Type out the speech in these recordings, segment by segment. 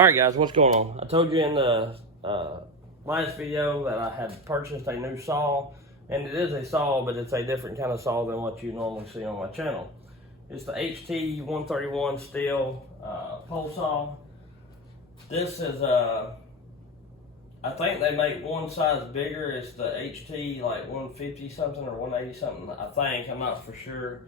Alright guys, what's going on? I told you in the last video that I had purchased a new saw, and it is a saw, but it's a different kind of saw than what you normally see on my channel. It's the HT 131 STIHL pole saw. This is I think they make one size bigger. It's the HT like 150 something or 180 something, I think. I'm not for sure.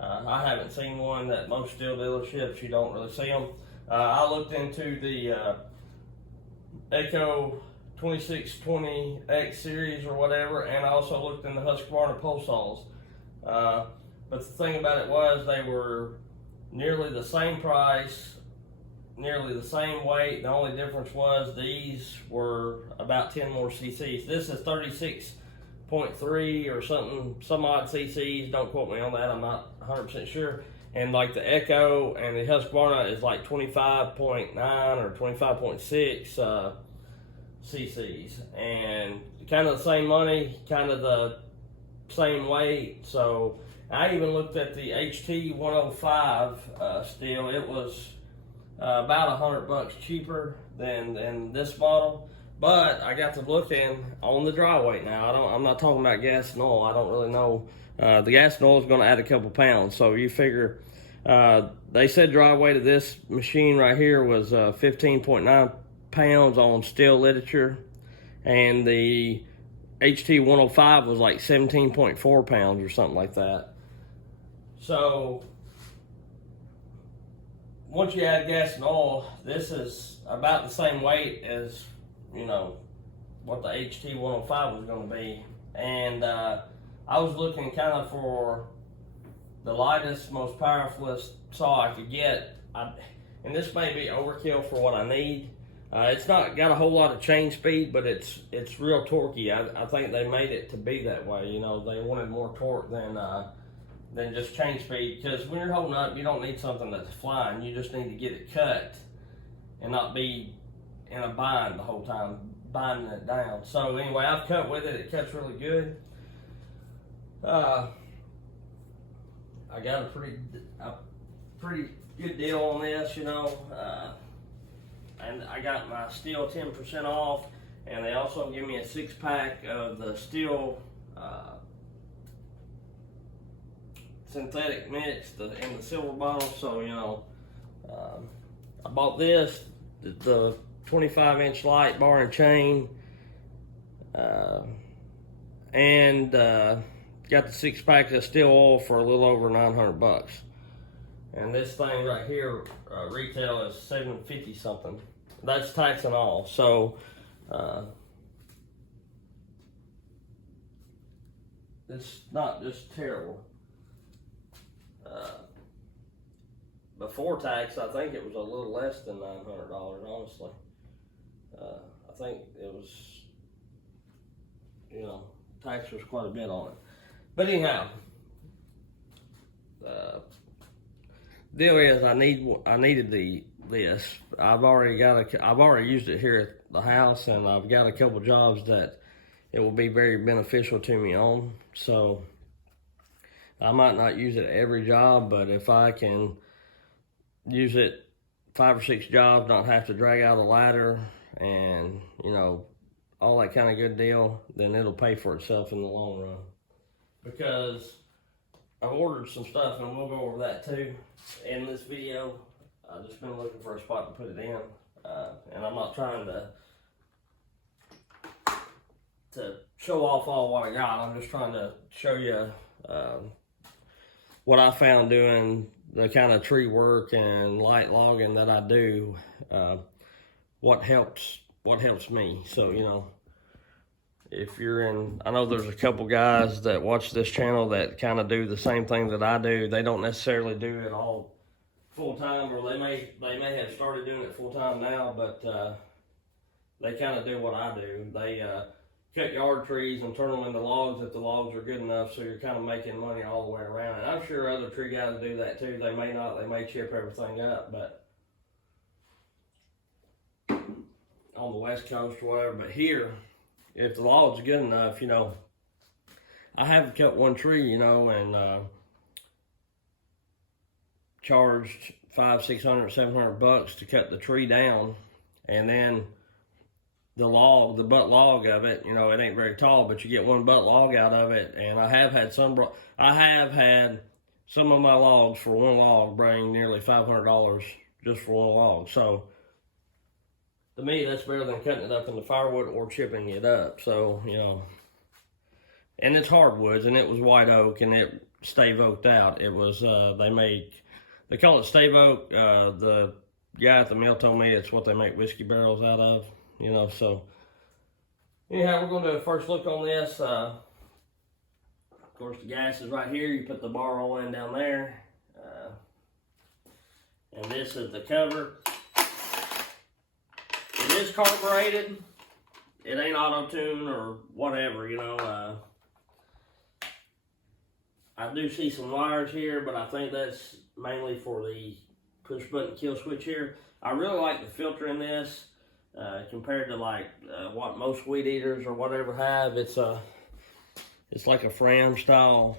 I haven't seen one. At most STIHL dealerships you don't really see them. I looked into the Echo 2620X series or whatever, and I also looked in the Husqvarna pole saws. But the thing about it was they were nearly the same price, nearly the same weight. The only difference was these were about 10 more cc's. This is 36.3 or something, some odd cc's. Don't quote me on that, I'm not 100% sure. And like the Echo and the Husqvarna is like 25.9 or 25.6 cc's, and kind of the same money, kind of the same weight. So I even looked at the HT 105 STIHL. It was about $100 cheaper than this model, but I got to looking on the dry weight now. I'm not talking about gas and oil. I don't really know. The gas and oil is going to add a couple pounds, so you figure they said dry weight of this machine right here was 15.9 pounds on STIHL literature, and the HT 105 was like 17.4 pounds or something like that. So once you add gas and oil, this is about the same weight as, you know, what the HT 105 was going to be. And I was looking kind of for the lightest, most powerfulest saw I could get. And this may be overkill for what I need. It's not got a whole lot of chain speed, but it's real torquey. I think they made it to be that way. You know, they wanted more torque than just chain speed, because when you're holding up, you don't need something that's flying. You just need to get it cut and not be in a bind the whole time, binding it down. So anyway, I've cut with it. It cuts really good. I got a pretty good deal on this, you know, and I got my STIHL 10% off, and they also give me a 6-pack of the STIHL synthetic mix in the silver bottle. So, you know, I bought this, the 25-inch light bar and chain, and got the 6-pack of STIHL oil for a little over $900. And this thing right here, retail is $750 something. That's tax and all. So it's not just terrible. Before tax, I think it was a little less than $900, honestly. I think it was, you know, tax was quite a bit on it. But anyhow, deal is I needed this. I've already used it here at the house, and I've got a couple jobs that it will be very beneficial to me on. So I might not use it at every job, but if I can use it 5 or 6 jobs, not have to drag out a ladder, and, you know, all that kind of good deal, then it'll pay for itself in the long run. Because I've ordered some stuff, and we'll go over that too in this video. I've just been looking for a spot to put it in, and I'm not trying to show off all what I got. I'm just trying to show you what I found doing the kind of tree work and light logging that I do. What helps me. So, you know, if you're in, I know there's a couple guys that watch this channel that kind of do the same thing that I do. They don't necessarily do it all full time, or they may have started doing it full time now, but they kind of do what I do. They cut yard trees and turn them into logs if the logs are good enough, so you're kind of making money all the way around. And I'm sure other tree guys do that too. They may not, they may chip everything up, but on the West Coast or whatever. But here, if the log's good enough, you know, I haven't cut one tree, you know, and charged $500, $600, $700 to cut the tree down, and then the butt log of it, you know, it ain't very tall, but you get one butt log out of it. And I have had some of my logs for one log bring nearly $500 just for one log. So to me, that's better than cutting it up into firewood or chipping it up. So, you know, and it's hardwoods, and it was white oak, and it stave oaked out. It was, they call it stave oak. The guy at the mill told me it's what they make whiskey barrels out of, you know. So anyhow, we're going to do a first look on this. Of course, the gas is right here. You put the bar roll in down there. And this is the cover. It is carbureted. It ain't auto-tune or whatever, you know. I do see some wires here, but I think that's mainly for the push button kill switch here. I really like the filter in this compared to like what most weed eaters or whatever have. It's like a Fram style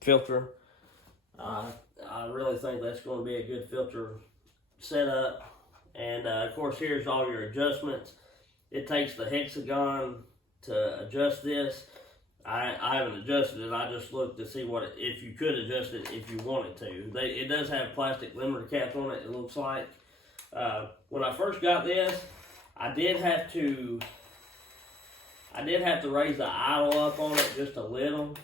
filter. I really think that's going to be a good filter setup. And of course, here's all your adjustments. It takes the hexagon to adjust this. I haven't adjusted it. I just looked to see if you could adjust it if you wanted to. It does have plastic limiter caps on it, it looks like. When I first got this, I did have to raise the idle up on it just a little.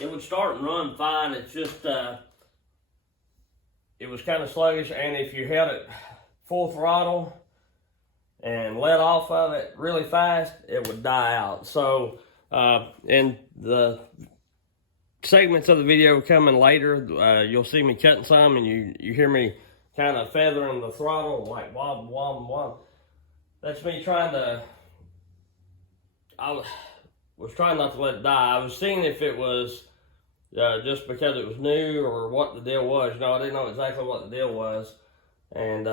It would start and run fine. It's just it was kind of sluggish, and if you held it full throttle and let off of it really fast, it would die out. So in the segments of the video coming later, you'll see me cutting some, and you hear me kind of feathering the throttle, like wob, wob, wob. That's me trying to, I was trying not to let it die. I was seeing if it was just because it was new or what the deal was. You know, I didn't know exactly what the deal was. And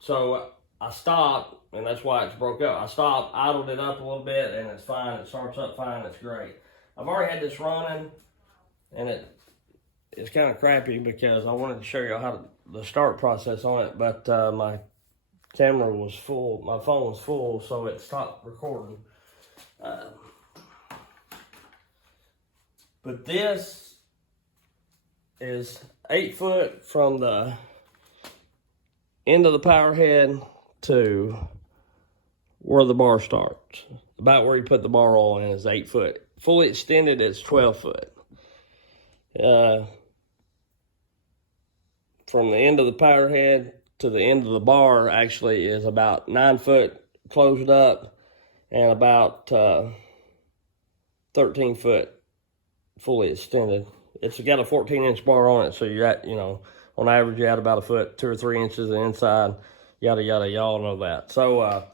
so I stopped, and that's why it's broke up. I stopped, idled it up a little bit, and it's fine. It starts up fine. It's great. I've already had this running, and it's kind of crappy because I wanted to show you how the start process on it, but my camera was full, my phone was full, so it stopped recording. But this is 8 foot from the end of the power head to where the bar starts. About where you put the bar roll in is 8 foot. Fully extended, it's 12 foot. From the end of the power head to the end of the bar actually is about 9 foot closed up, and about 13 foot fully extended. It's got a 14-inch bar on it, so you're at, you know, on average you're at about a foot, 2 or 3 inches inside, yada yada, y'all know that. So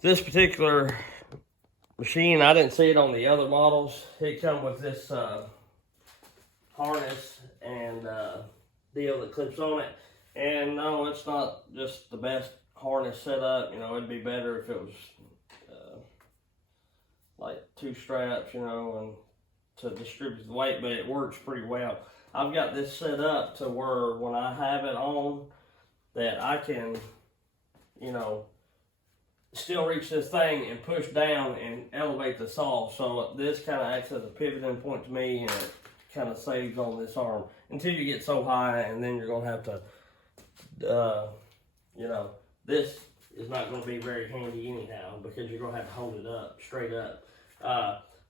this particular machine, I didn't see it on the other models. It come with this harness and deal that clips on it. And no, it's not just the best harness setup. You know, it'd be better if it was like 2 straps, you know, and to distribute the weight, but it works pretty well. I've got this set up to where when I have it on, that I can, you know, still reach this thing and push down and elevate the saw. So this kind of acts as a pivoting point to me, and it kind of saves on this arm until you get so high, and then you're going to have to, you know, this is not going to be very handy anyhow because you're going to have to hold it up, straight up.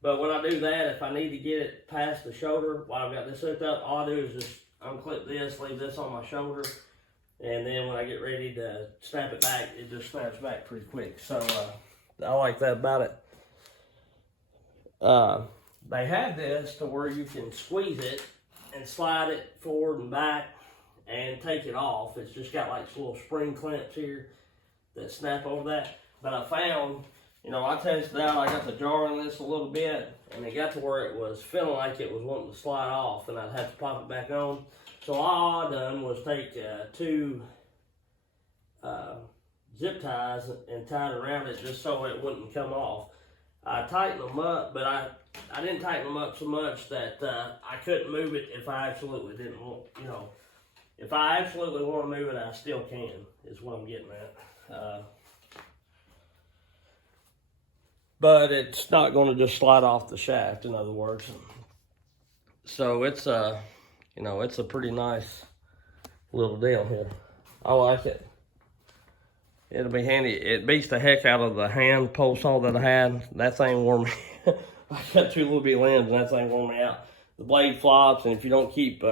But when I do that, if I need to get it past the shoulder while I've got this hooked up, all I do is just unclip this, leave this on my shoulder, and then when I get ready to snap it back, it just snaps back pretty quick. So I like that about it. They have this to where you can squeeze it and slide it forward and back and take it off. It's just got like little spring clamps here that snap over that. But I found, you know, I tested out, I got the jar on this a little bit, and it got to where it was feeling like it was wanting to slide off, and I'd have to pop it back on. So all I done was take 2 zip ties and tied around it just so it wouldn't come off. I tightened them up, but I didn't tighten them up so much that I couldn't move it if I absolutely didn't want, you know. if I absolutely want to move it, I still can, is what I'm getting at. But it's not going to just slide off the shaft, in other words. So it's a, you know, it's a pretty nice little deal here. I like it. It'll be handy. It beats the heck out of the hand pole saw that I had. That thing wore me. I got 2 little bitty limbs and that thing wore me out. The blade flops, and if you don't keep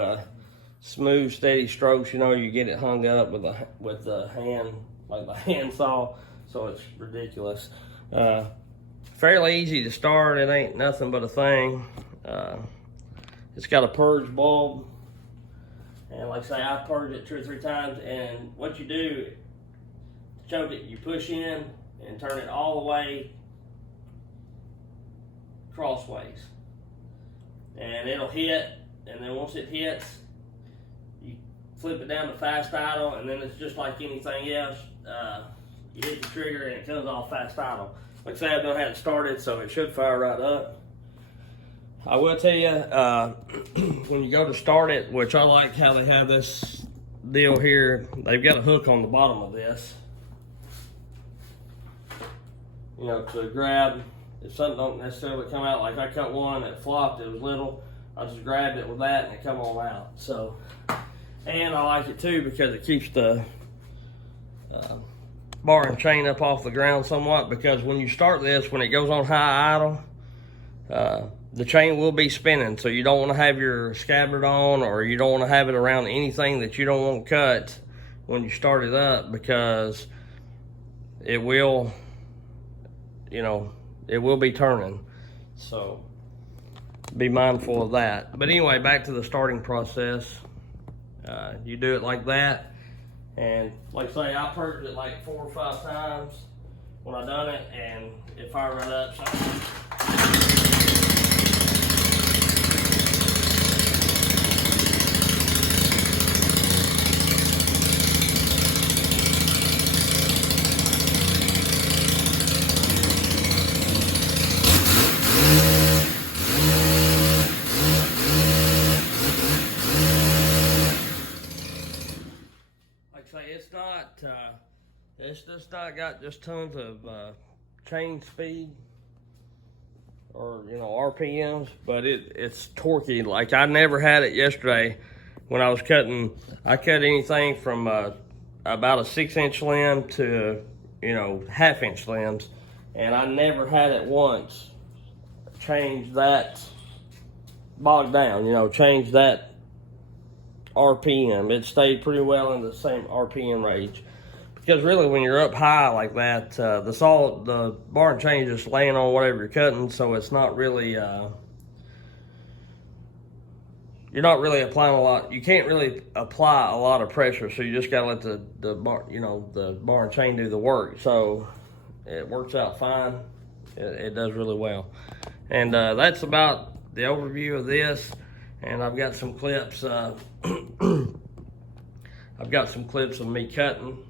smooth, steady strokes, you know, you get it hung up with the hand, like the hand saw. So it's ridiculous. Fairly easy to start. It ain't nothing but a thing. It's got a purge bulb, and like I say, I purged it 2 or 3 times. And what you do to choke it, you push in and turn it all the way crossways, and it'll hit. And then once it hits, you flip it down to fast idle, and then it's just like anything else. You hit the trigger and it comes off fast idle. Like I say, I've done had it started, so it should fire right up. I will tell you, when you go to start it, which I like how they have this deal here, they've got a hook on the bottom of this. You know, to grab, if something don't necessarily come out, like I cut one that flopped, it was little, I just grabbed it with that and it come on out. So, and I like it too because it keeps the bar and chain up off the ground somewhat, because when you start this, when it goes on high idle, the chain will be spinning, so you don't want to have your scabbard on, or you don't want to have it around anything that you don't want cut when you start it up, because it will, you know, it will be turning. So be mindful of that. But anyway, back to the starting process. You do it like that. And like I say, I purged it like 4 or 5 times when I done it, and it fired right up. So. It's just not got just tons of chain speed or, you know, RPMs, but it's torquey. Like I never had it yesterday when I was cutting. I cut anything from about a 6-inch limb to, you know, 1/2-inch limbs, and I never had it once change that bogged down, you know, change that RPM. It stayed pretty well in the same RPM range. Because really, when you're up high like that, the bar and chain is just laying on whatever you're cutting, so it's not really, you're not really applying a lot. You can't really apply a lot of pressure, so you just gotta let the bar, you know, the bar and chain do the work. So it works out fine. It does really well, and that's about the overview of this. And I've got some clips. I've got some clips of me cutting.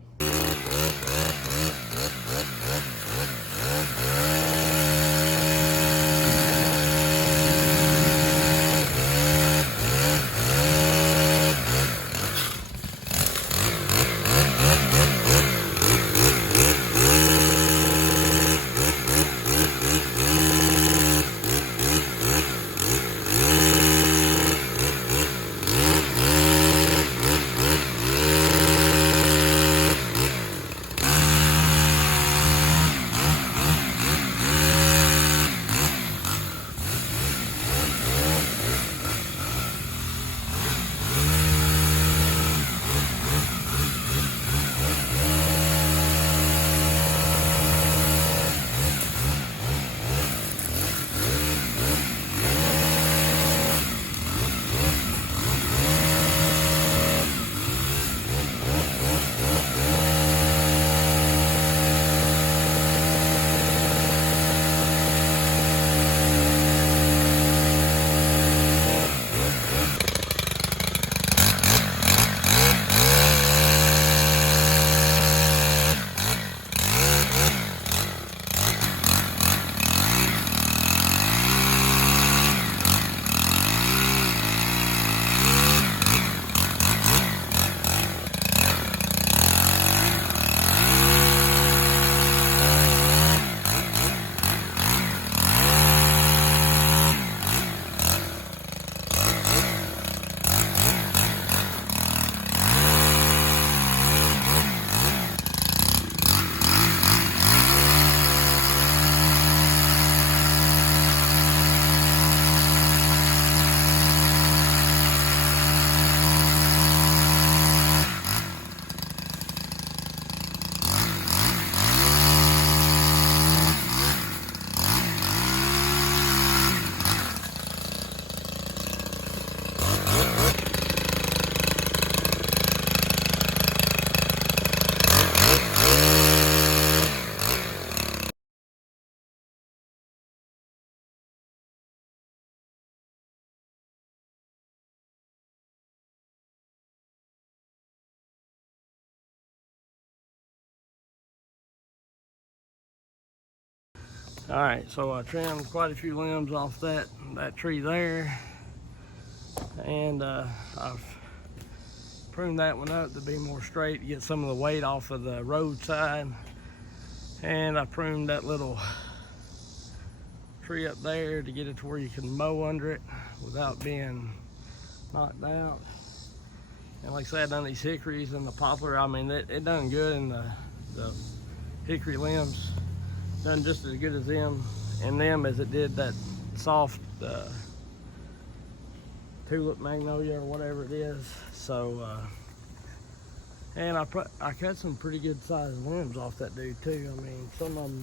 All right, so I trimmed quite a few limbs off that tree there, and I've pruned that one up to be more straight to get some of the weight off of the roadside. And I pruned that little tree up there to get it to where you can mow under it without being knocked out. And like I said, I done these hickories and the poplar. I mean, it done good, and the hickory limbs done just as good as them as it did that soft tulip magnolia or whatever it is. So and I cut some pretty good sized limbs off that dude too. I mean, some of them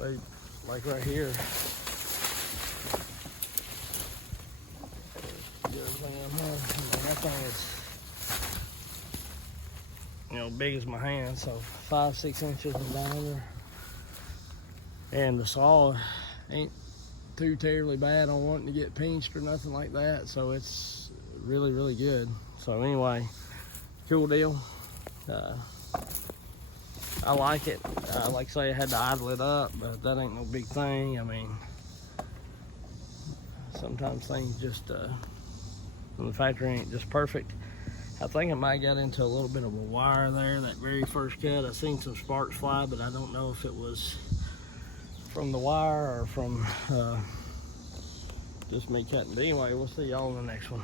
was like right here. That thing is, you know, big as my hand, so 5-6 inches in diameter. And the saw ain't too terribly bad on wanting to get pinched or nothing like that, so it's really, really good. So anyway, cool deal. I like it. Like I say, I had to idle it up, but that ain't no big thing. I mean, sometimes things just from the factory ain't just perfect. I think I might got into a little bit of a wire there that very first cut. I seen some sparks fly, but I don't know if it was from the wire or from just me cutting. But anyway, we'll see y'all in the next one.